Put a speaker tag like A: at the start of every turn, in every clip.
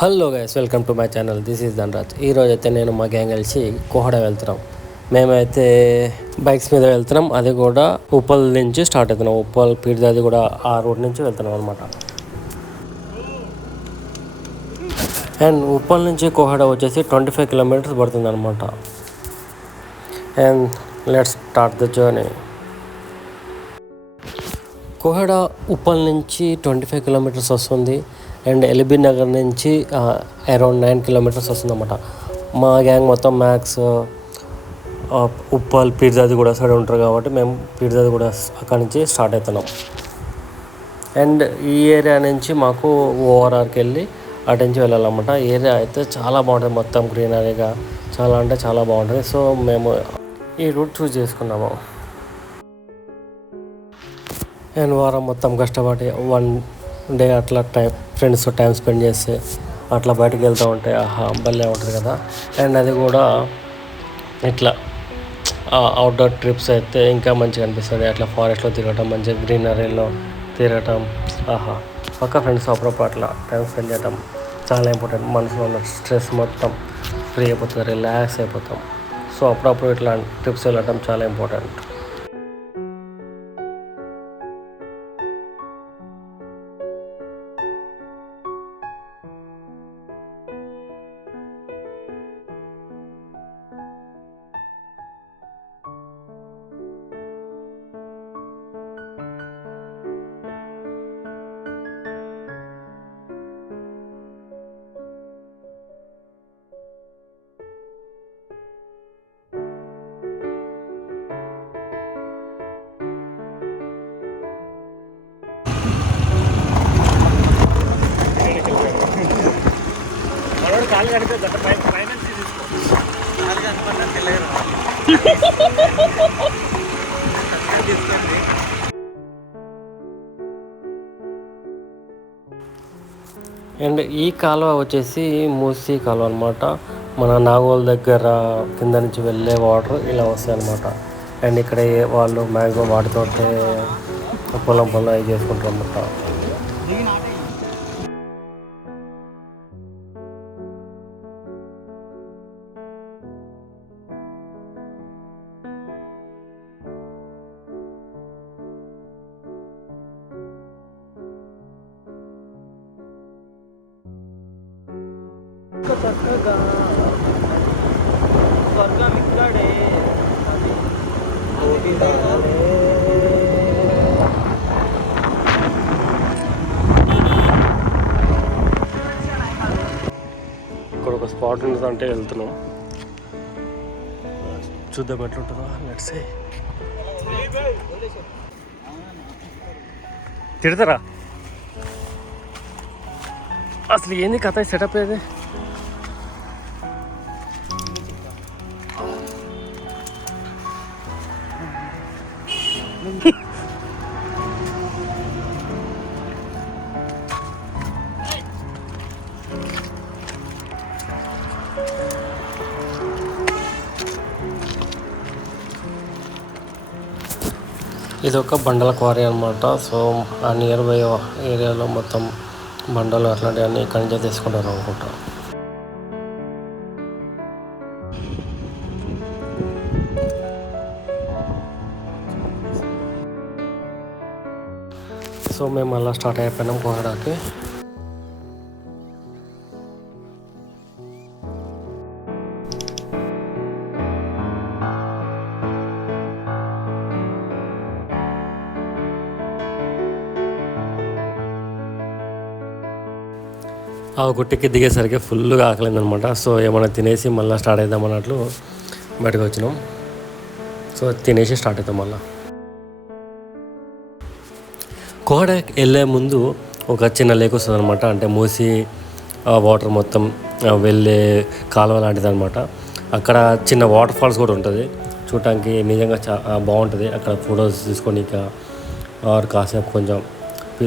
A: Hello guys welcome to my channel this is Dhanraj ఈరోజు అయితే నేను మా గ్యాంగ్ కలిసి కోహడ వెళ్తున్నాం. మేమైతే బైక్స్ మీద వెళ్తున్నాం. అది కూడా ఉప్పల్ నుంచి స్టార్ట్ అవుతున్నాం. ఉప్పల్ పీడిదాది కూడా ఆ రోడ్ నుంచి వెళ్తున్నాం అనమాట అండ్ ఉప్పల్ నుంచి కోహడ వచ్చేసి ట్వంటీ ఫైవ్ కిలోమీటర్స్ పడుతుంది అనమాట and let's start the journey Kohada Uppal నుంచి ట్వంటీ ఫైవ్ కిలోమీటర్స్ వస్తుంది. అండ్ ఎల్బీ నగర్ నుంచి అరౌండ్ నైన్ కిలోమీటర్స్ వస్తుందన్నమాట. మా గ్యాంగ్ మొత్తం మ్యాక్స్ ఉప్పల్ పిర్జాది కూడా సైడ్ ఉంటారు కాబట్టి మేము పిర్జాది కూడా అక్కడి నుంచి స్టార్ట్ అవుతున్నాం అండ్ ఈ ఏరియా నుంచి మాకు ఓఆర్ఆర్కి వెళ్ళి అటు నుంచి వెళ్ళాలన్నమాట. ఏరియా అయితే చాలా బాగుంటుంది మొత్తం గ్రీనరీగా. చాలా అంటే చాలా బాగుంటుంది. సో మేము ఈ రూట్ చూస్ చేసుకున్నాము. అండ్ వారం మొత్తం కష్టపడి వన్ డే అట్లా టైం ఫ్రెండ్స్తో టైం స్పెండ్ చేస్తే అట్లా బయటకు వెళ్తూ ఉంటే ఆహా భలే ఉంటుంది కదా. అండ్ అది కూడా ఇట్లా అవుట్డోర్ ట్రిప్స్ అయితే ఇంకా మంచిగా అనిపిస్తుంది. అట్లా ఫారెస్ట్లో తిరగటం మంచిగా గ్రీనరీలో తిరగటం ఆహా. పక్క ఫ్రెండ్స్ అప్పుడప్పుడు అట్లా టైం స్పెండ్ చేయటం చాలా ఇంపార్టెంట్ మనసులో ఉన్న స్ట్రెస్ మొత్తం ఫ్రీ అయిపోతుంది రిలాక్స్ అయిపోతాం. సో అప్పుడప్పుడు ఇట్లా ట్రిప్స్ వెళ్ళటం చాలా ఇంపార్టెంట్ అండ్ ఈ కాలువ వచ్చేసి మూసీ కాలువ అనమాట మన నాగోల్ దగ్గర కింద నుంచి వెళ్ళే వాటర్ ఇలా వస్తాయి అనమాట అండ్ ఇక్కడ వాళ్ళు మ్యాక్సిమం వాటితోటే పొలం పొలం ఇది చేసుకుంటారు అనమాట చూద్దాం ఎట్లుంటుందో. లెట్స్ తిడతారా? అసలు ఏంది కథ? సెటప్ ఏది? ఇది ఒక బండల క్వారీ అనమాట సో ఆ నియర్ బై ఏరియాలో మొత్తం బండలు అట్లాంటివన్నీ ఇక్కడి నుంచే తీసుకుంటారు అనుకుంటా. సో మేము మళ్ళీ స్టార్ట్ అయిపోయినాం కోహడాకి గుట్టెక్కి దిగేసరికి ఫుల్గా ఆకలిందనమాట. సో ఏమైనా తినేసి మళ్ళీ స్టార్ట్ అవుదాం అన్నట్లు బయటకు వచ్చినాం. సో తినేసి స్టార్ట్ అవుతాం మళ్ళీ. కోడ వెళ్ళే ముందు ఒక చిన్న లేక్ వస్తుంది అనమాట అంటే మూసి వాటర్ మొత్తం వెళ్ళే కాలువ లాంటిది అనమాట అక్కడ చిన్న వాటర్ ఫాల్స్ కూడా ఉంటుంది. చూడటానికి నిజంగా చా బాగుంటుంది. అక్కడ ఫొటోస్ తీసుకొని ఇక ఆర్ కాసేపు కొంచెం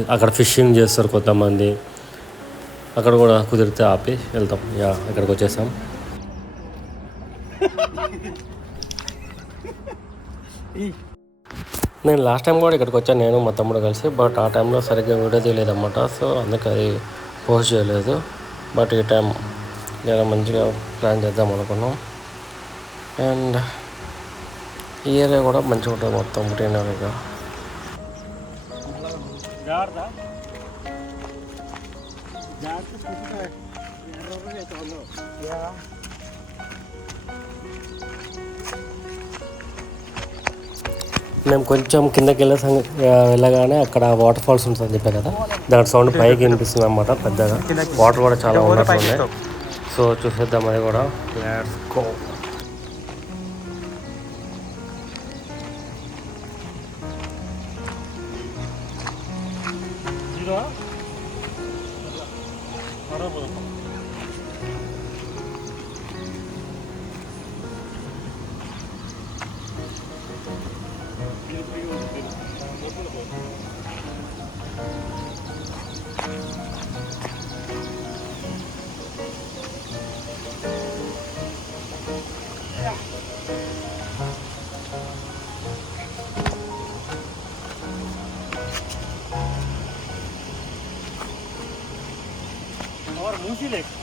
A: అక్కడ ఫిషింగ్ చేస్తారు కొంతమంది. అక్కడ కూడా కుదిరితే ఆపి వెళ్తాం. యా ఇక్కడికి వచ్చేసాం. నేను లాస్ట్ టైం కూడా ఇక్కడికి వచ్చాను నేను మా తమ్ముడు కలిసి బట్ ఆ టైంలో సరిగ్గా వీడియో తీయలేదన్నమాట. సో అందుకే అది పోస్ట్ చేయలేదు. బట్ ఈ టైం నేను మంచిగా ప్లాన్ చేద్దాం అనుకున్నాం. అండ్ ఈ ఏరియా కూడా మంచిగా ఉంటుంది మొత్తం గ్రీనరీగా. మేము కొంచెం కిందకి వెళ్ళే వెళ్ళగానే అక్కడ వాటర్ ఫాల్స్ ఉంటుందని చెప్పారు కదా. దాని సౌండ్ పైకి వినిపిస్తుంది అనమాట పెద్దగా. వాటర్ కూడా చాలా ఉన్నట్లున్నాయి సో చూసేద్దాం అది కూడా. లెట్స్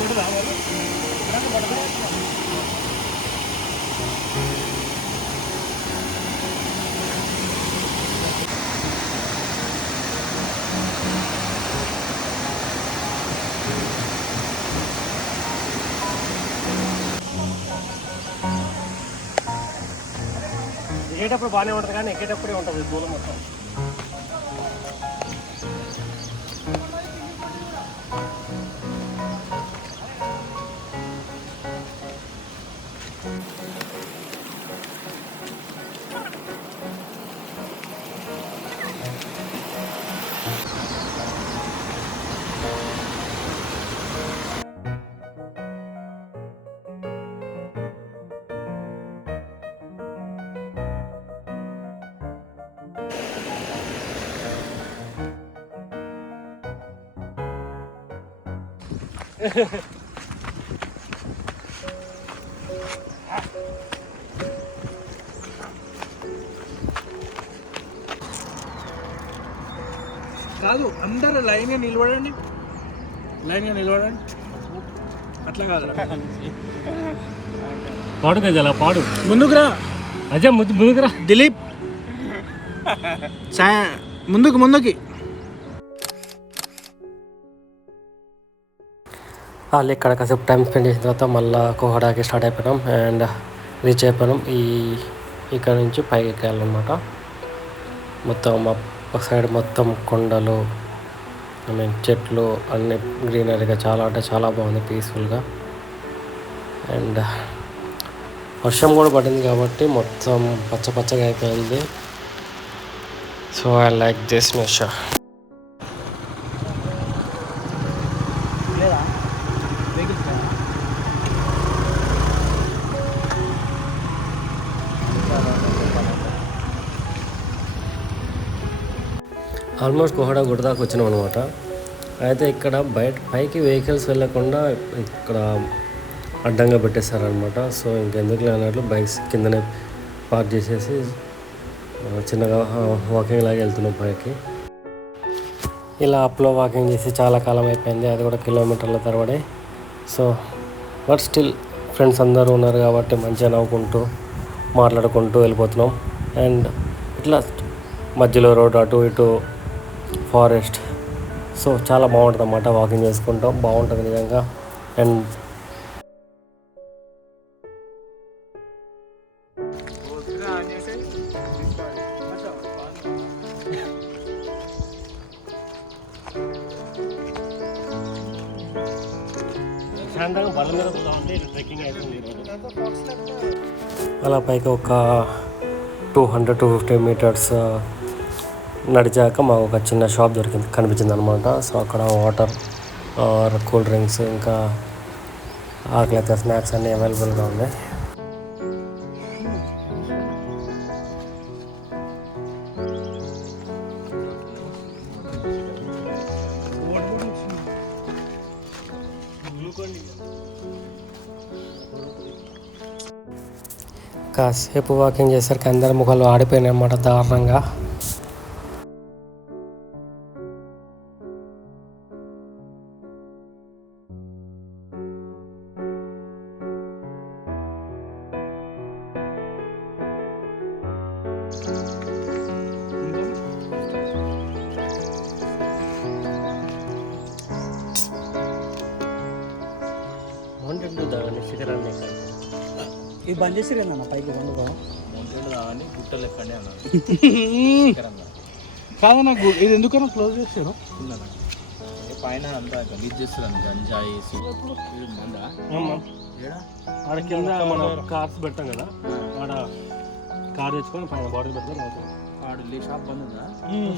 A: గో దిగేటప్పుడు బాగానే ఉంటుంది కానీ ఎక్కేటప్పుడే ఉంటుంది దూరం మొత్తం
B: కాదు అందరు లైన్గా నిలబడండి. లైన్గా నిలబడండి. అట్లా కాదు
A: పాడు కదా పాడు.
B: ముందుకు రా
A: అజయ్ ముద్దు ముందుకురా.
B: దిలీప్. ముందుకు ముందుకి.
A: వాళ్ళు ఇక్కడ కాసేపు టైం స్పెండ్ చేసిన తర్వాత మళ్ళీ కోహడాకి స్టార్ట్ అయిపోయినాం అండ్ రీచ్ అయిపోయినాం. ఈ ఇక్కడ నుంచి పైకి ఎక్కాలన్నమాట మొత్తం ఒక సైడ్ మొత్తం కొండలు ఐ మీన్ చెట్లు అన్ని గ్రీనరీగా చాలా అంటే చాలా బాగుంది పీస్ఫుల్గా. అండ్ వర్షం కూడా పడింది కాబట్టి మొత్తం పచ్చ పచ్చగా అయిపోయింది. So I like this nature almost Kohada గుడి దాకా వచ్చినాం అనమాట అయితే ఇక్కడ బయట పైకి వెహికల్స్ వెళ్ళకుండా ఇక్కడ అడ్డంగా పెట్టేశారనమాట సో ఇంకెందుకు లేనట్లు బైక్స్ కిందనే పార్క్ చేసేసి చిన్నగా వాకింగ్ లాగా వెళ్తున్నాం పైకి. ఇలా అప్లో వాకింగ్ చేసి చాలా కాలం అయిపోయింది. అది కూడా కిలోమీటర్ల తరబడి. సో బట్ స్టిల్ ఫ్రెండ్స్ అందరూ ఉన్నారు కాబట్టి మంచిగా నవ్వుకుంటూ మాట్లాడుకుంటూ వెళ్ళిపోతున్నాం. అండ్ ఇట్లా మధ్యలో రోడ్ అటు ఇటు ఫారెస్ట్. సో చాలా బాగుంటుంది అన్నమాట వాకింగ్ చేసుకుంటాం. బాగుంటుంది నిజంగా. అండ్ అలా పైకి ఒక two hundred two fifty metres నడిచాక మాకు ఒక చిన్న షాప్ దొరికింది కనిపించింది అనమాట సో అక్కడ వాటర్ ఆర్ కూల్ డ్రింక్స్ ఇంకా ఆకలితే స్నాక్స్ అన్నీ అవైలబుల్గా ఉన్నాయి. కాసేపు వాకింగ్ చేసరికి అందరి ముఖాలు ఆడిపోయినాయి అన్నమాట దారుణంగా. శిఖరాన్ని
C: ఇది బంద్ చేసి అన్న పైకి వండుకో
B: గుట్టలు ఎక్కండి అన్న. కాదు నాకు ఇది ఎందుకన్నా క్లోజ్ చేశారు
D: పైన అంతా గలీజ్ చేస్తున్నాను గంజాయి
A: ఆడ కింద మనం కార్స్ పెట్టాం కదా ఆడ కార్ తెచ్చుకొని పైన బాటిల్ పెట్టుకొని
D: షాప్ బంద్ ఉందా?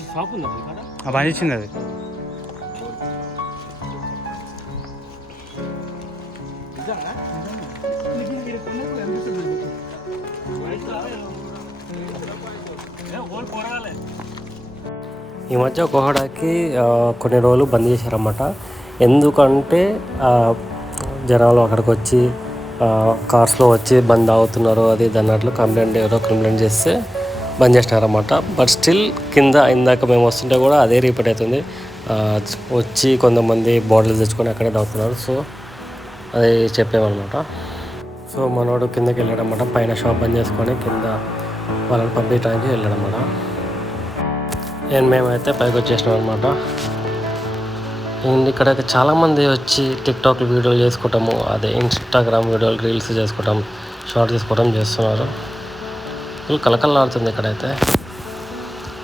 A: షాప్ ఉంది
C: బంద్ చేసింది అది.
A: ఈ మధ్య కోహడాకి కొన్ని రోజులు బంద్ చేశారన్నమాట. ఎందుకంటే ఆ, జనాలు అక్కడికి వచ్చి కార్స్లో వచ్చి బంద్ అవుతున్నారు అది ఇది అన్నట్లు కంప్లైంట్ ఎవరో కంప్లైంట్ చేస్తే బంద్ చేసినారన్నమాట. బట్ స్టిల్ కింద ఇందాక మేము వస్తుంటే కూడా అదే రిపీట్ అవుతుంది వచ్చి కొంతమంది బాటిల్స్ తెచ్చుకొని అక్కడే తాగుతున్నారు సో అది చెప్పామన్నమాట సో మనోడు కిందకి వెళ్ళాడనమాట పైన షాప్ బంద్ చేసుకొని కింద వాళ్ళని పంపించడానికి వెళ్ళాడనమాట నేను మేమైతే పైకి వచ్చేసినాం అనమాట ఇక్కడ చాలామంది వచ్చి టిక్టాక్ వీడియోలు చేసుకోవటము అదే ఇన్స్టాగ్రామ్ వీడియోలు రీల్స్ చేసుకోవటం షార్ట్ తీసుకోవటం చేస్తున్నారు. ఫుల్ కలకలాడుతుంది ఇక్కడైతే.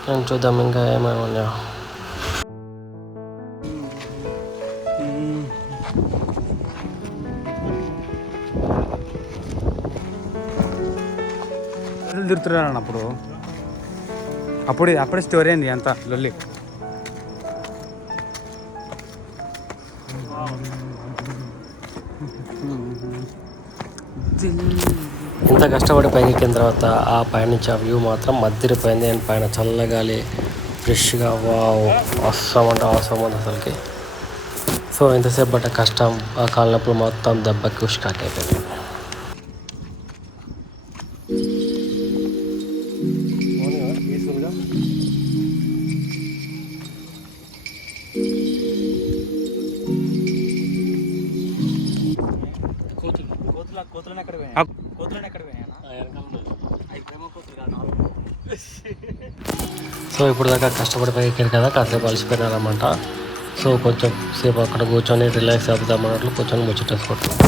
A: నేను చూద్దాం ఇంకా ఏమేమి ఉన్నాయో
C: అప్పుడు? అప్పుడు అప్పుడే స్టోరీ అయింది అంత లొల్లి.
A: కష్టపడి పైకి ఎక్కిన తర్వాత ఆ పైనుంచి ఆ వ్యూ మాత్రం మధ్యరిపోయింది అండ్ పైన చల్లగాలి ఫ్రెష్గా వావ్ అవసరం అంటే అవసరం ఉంది అసలుకి. సో ఇంతసేపు పడ్డ కష్టం ఆ కాలినప్పుడు మొత్తం దెబ్బకి ఉష్కాకి అయిపోయింది.
B: కోతుల కోతులను ఎక్కడ
C: ఆ
B: కోతులను ఎక్కడ పోయినా
A: సో ఇప్పుడు దాకా కష్టపడి పైకి ఎక్కారు కదా కాసేపు అలసిపోయినారన్నమాట. సో కొంచెం సేపు అక్కడ కూర్చొని రిలాక్స్ అవుతాం అన్నట్లు కూర్చొని ముచ్చటేసుకుంటాం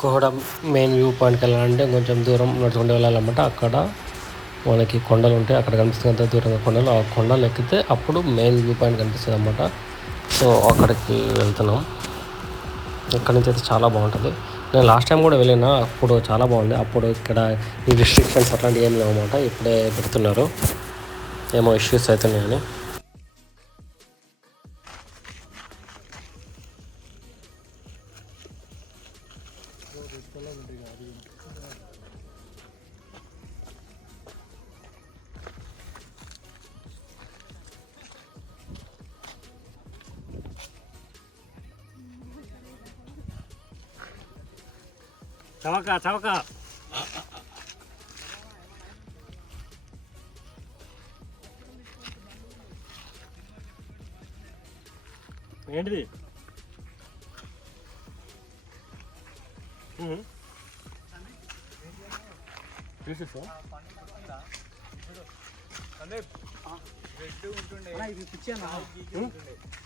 A: కోహడ మెయిన్ వ్యూ పాయింట్కి వెళ్ళాలంటే కొంచెం దూరం నడుచుకుంటూ వెళ్ళాలన్నమాట. అక్కడ మనకి కొండలు ఉంటాయి. అక్కడ కనిపిస్తుంది అంత దూరంగా కొండలు. ఆ కొండలు ఎక్కితే అప్పుడు మెయిన్ వ్యూ పాయింట్ కనిపిస్తుంది అనమాట సో అక్కడికి వెళ్తున్నాం. ఇక్కడ నుంచి అయితే చాలా బాగుంటుంది. నేను లాస్ట్ టైం కూడా వెళ్ళినా అప్పుడు చాలా బాగుంది. అప్పుడు ఇక్కడ ఈ రిస్ట్రిక్షన్స్ అట్లాంటివి ఏం లేవు అనమాట ఇప్పుడే పెడుతున్నారు. ఏమో ఇష్యూస్ అవుతున్నాయని చవక చవక ఏంటిది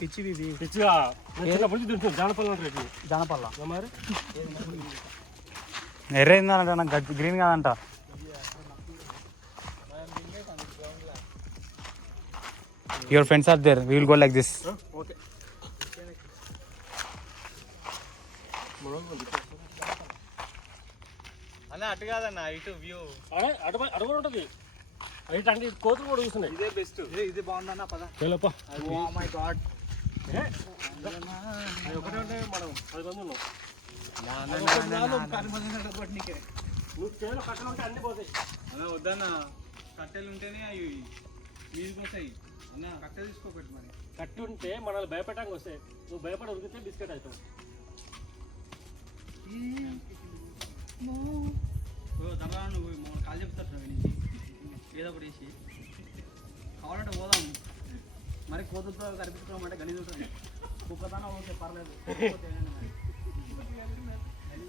C: పిచ్చి ఇది
A: పిచ్చిగా చిన్నప్పుడు జానపల్లి
C: జానపల్ల
A: మరి
C: ఎర్రైందంట నాకు గచ్చి గ్రీన్ కాదంట. Your friends are there will go like this అటు కాదన్న ఇటు వ్యూ
A: అడే అటు అటు కూడా ఉంటుంది. ఇటు అంటే కోతులు కూడా చూస్తున్నాయి.
C: ఇదే బెస్ట్ ఇది బాగుందన్న పద.
A: వెళ్ళప్ప.
C: Oh my God.
A: ఒకటే ఉంటే మనం పది మంది ఉన్నాం.
C: వద్దన్న. కట్టెలు ఉంటేనే అవి మీదకి వస్తాయి అన్న కట్టె తీసుకోబెట్టు మరి.
A: కట్టి ఉంటే మనల్ని భయపెట్టడానికి వస్తాయి. నువ్వు భయపడి ఉరికితే బిస్కెట్ అవుతావు.
C: దగా నువ్వు మన కాలు చెప్తారు నుంచి ఏదో ఒకటి వేసి కావాలంటే పోదాం. మరి కోతులతో కనిపించుకోమంటే ఉంటుంది. కుక్కతనం ఓకే పర్లేదు.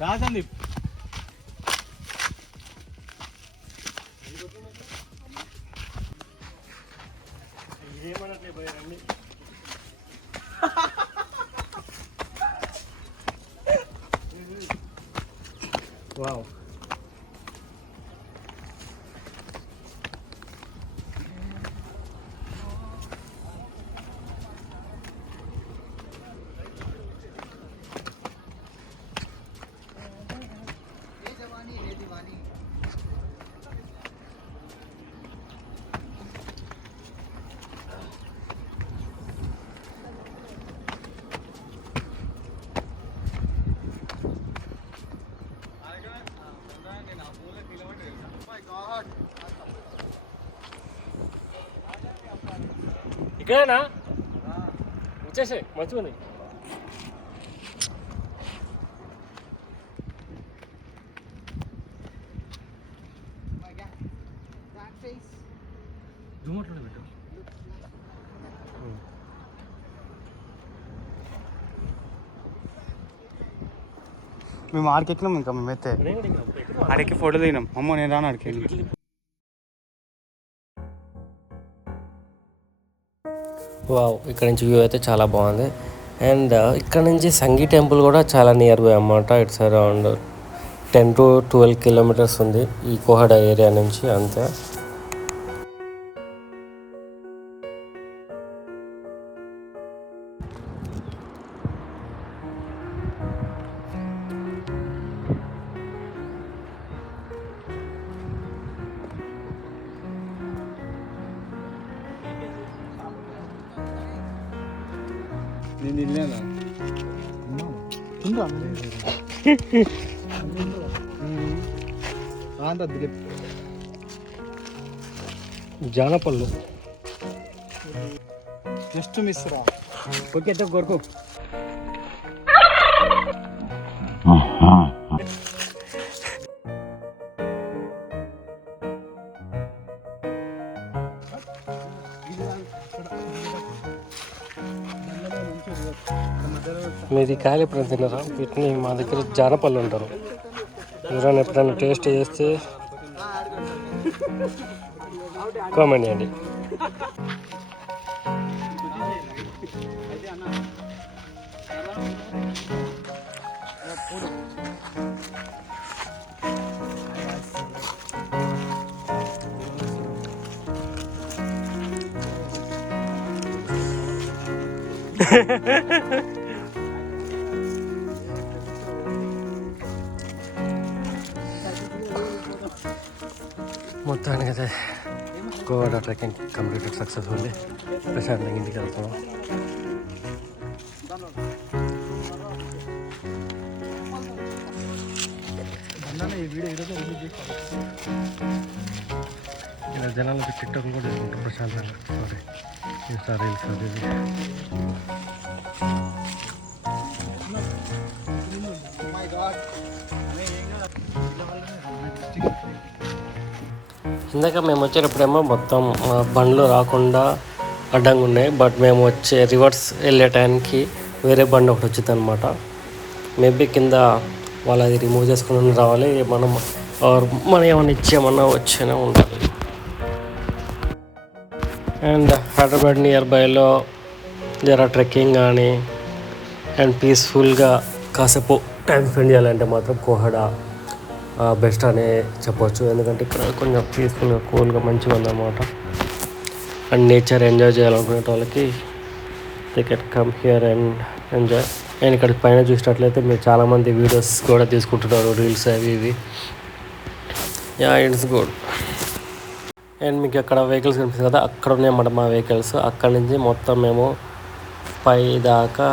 C: రా సందీప్.
A: ఇదేమన్నట్లే పోయారండి వావ్. ఇక్కడేనా? వచ్చేసాయి మంచిగా ఉన్నాయి
B: జూమట్లో పెట్టు
C: మేము ఆడికి ఎక్కినాం ఇంకా మేమైతే. ఆడికి ఫోటో దిగినాం. అమ్మో నేను రాను ఆడికి.
A: వావ్ ఇక్కడ నుంచి వ్యూ అయితే చాలా బాగుంది. అండ్ uh, ఇక్కడ నుంచి సంగీ టెంపుల్ కూడా చాలా నియర్ బై అన్నమాట. It's around ten to twelve kilometres ఉంది ఈ కోహడ ఏరియా నుంచి అంతే.
C: నేను తినలేదా
A: జానపళ్ళు.
C: జస్ట్ మిస్ రా. ఓకే కొరకు
A: ఇది కాయలు ఎప్పుడైనా తిన్నారా వీటిని మా దగ్గర జానపళ్ళు ఉంటారు ఎవరైనా ఎప్పుడైనా టేస్ట్ చేస్తే కామెంట్ చేయండి. మొత్తానికి అయితే గోవాడ ట్రెక్కింగ్ కంప్లీటెడ్ సక్సెస్ఫుల్లీ ప్రశాంతంగా ఇంటికి వెళ్తున్నాం ఇలా జనాలు టిక్టాక్ కూడా చేసుకుంటారు ప్రశాంతంగా సారీ ఇన్స్టా రీల్స్ అది ఇందాక మేము వచ్చేటప్పుడేమో మొత్తం బండ్లు రాకుండా అడ్డంగా ఉన్నాయి. బట్ మేము వచ్చే రివర్స్ వెళ్ళే టైంకి వేరే బండి ఒకటి వచ్చింది అనమాట మేబీ కింద వాళ్ళు అది రిమూవ్ చేసుకుని రావాలి. మనం మనం ఏమైనా ఇచ్చేమన్నా వచ్చేనే ఉండాలి. అండ్ హైదరాబాద్ నియర్ బైలో జర ట్రెక్కింగ్ కానీ అండ్ పీస్ఫుల్గా కాసేపు టైం స్పెండ్ చేయాలంటే మాత్రం కోహడా బెస్ట్ అనే చెప్పొచ్చు. ఎందుకంటే ఇక్కడ కొంచెం పీస్ఫుల్గా కూల్గా మంచిగా ఉందన్నమాట. అండ్ నేచర్ ఎంజాయ్ చేయాలనుకునే వాళ్ళకి they come here and enjoy and ఇక్కడ పైన చూసినట్లయితే మీరు చాలామంది వీడియోస్ కూడా తీసుకుంటున్నారు రీల్స్ అవి ఇవి. యా ఇట్స్ గుడ్ అండ్ మీకు అక్కడ వెహికల్స్ కనిపిస్తుంది కదా అక్కడ ఉన్నాయన్నమాట మా వెహికల్స్ అక్కడ నుంచి మొత్తం మేము పై దాకా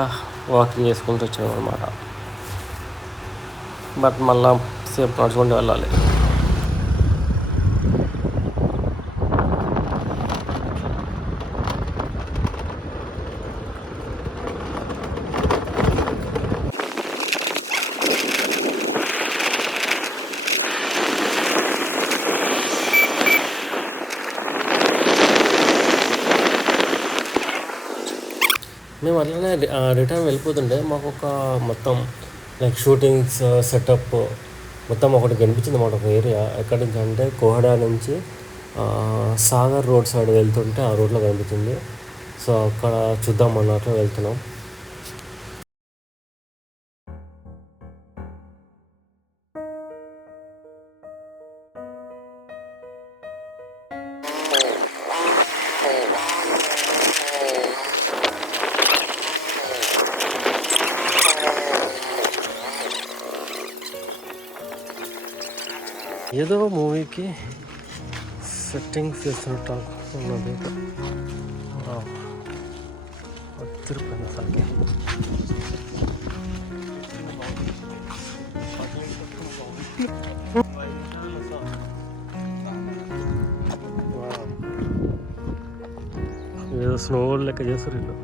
A: వాకింగ్ చేసుకుంటూ వచ్చాము అనమాట బట్ మళ్ళీ సేపు నడుచుకుంటూ వెళ్ళాలి. మేము అట్లనే రిటర్న్ వెళ్ళిపోతుంటే మాకు ఒక మొత్తం లైక్ షూటింగ్స్ సెటప్ మొత్తం ఒకటి కనిపించింది మాట ఒక ఏరియా. ఎక్కడి నుంచి అంటే కోహడా నుంచి సాగర్ రోడ్ సైడ్ వెళ్తుంటే ఆ రోడ్లో కనిపించింది. సో అక్కడ చూద్దాం అన్నట్లు వెళ్తున్నాం. ఏదో మూవీకి సెట్టింగ్స్ చేస్తున్నట్టు ఉన్నది తిరుపతి అసలుకి ఏదో స్నో లెక్క చేస్తారు వీళ్ళు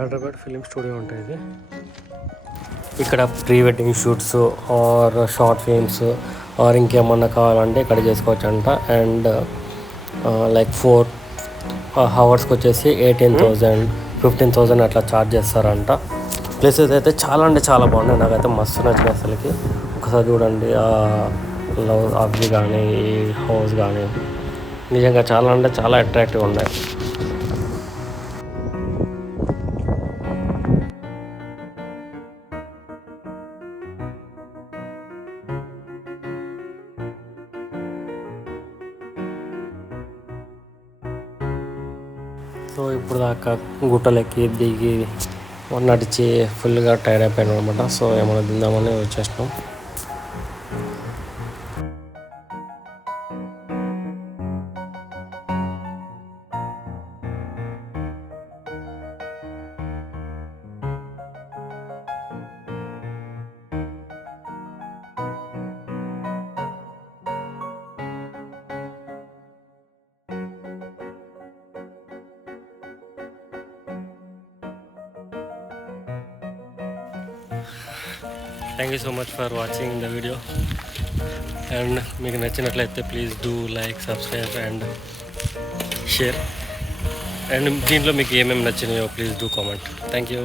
A: హైదరాబాద్ ఫిలిం స్టూడియో ఉంటుంది ఇది. ఇక్కడ pre wedding shoots or short films or ఇంకేమన్నా కావాలంటే ఇక్కడ చేసుకోవచ్చు అంట అండ్ లైక్ ఫోర్ హవర్స్కి వచ్చేసి ఎయిటీన్ థౌజండ్ ఫిఫ్టీన్ థౌజండ్ అట్లా ఛార్జ్ చేస్తారంట. ప్లేసెస్ అయితే చాలా అంటే చాలా బాగున్నాయి. నాకైతే మస్తు నచ్చింది అసలుకి. ఒకసారి చూడండి ఆ లవ్ అవి కానీ హౌస్ కానీ నిజంగా చాలా అంటే చాలా అట్రాక్టివ్ ఉన్నాయి. గుట్టలెక్కి దిగి నడిచి ఫుల్గా టైర్డ్ అయిపోయాను అనమాట. సో ఏమైనా తిందామని వచ్చేసినాం. For watching the video and మీకు నచ్చినట్లయితే please do like subscribe and share and దీంట్లో మీకు ఏమేమి నచ్చినాయో please do comment thank you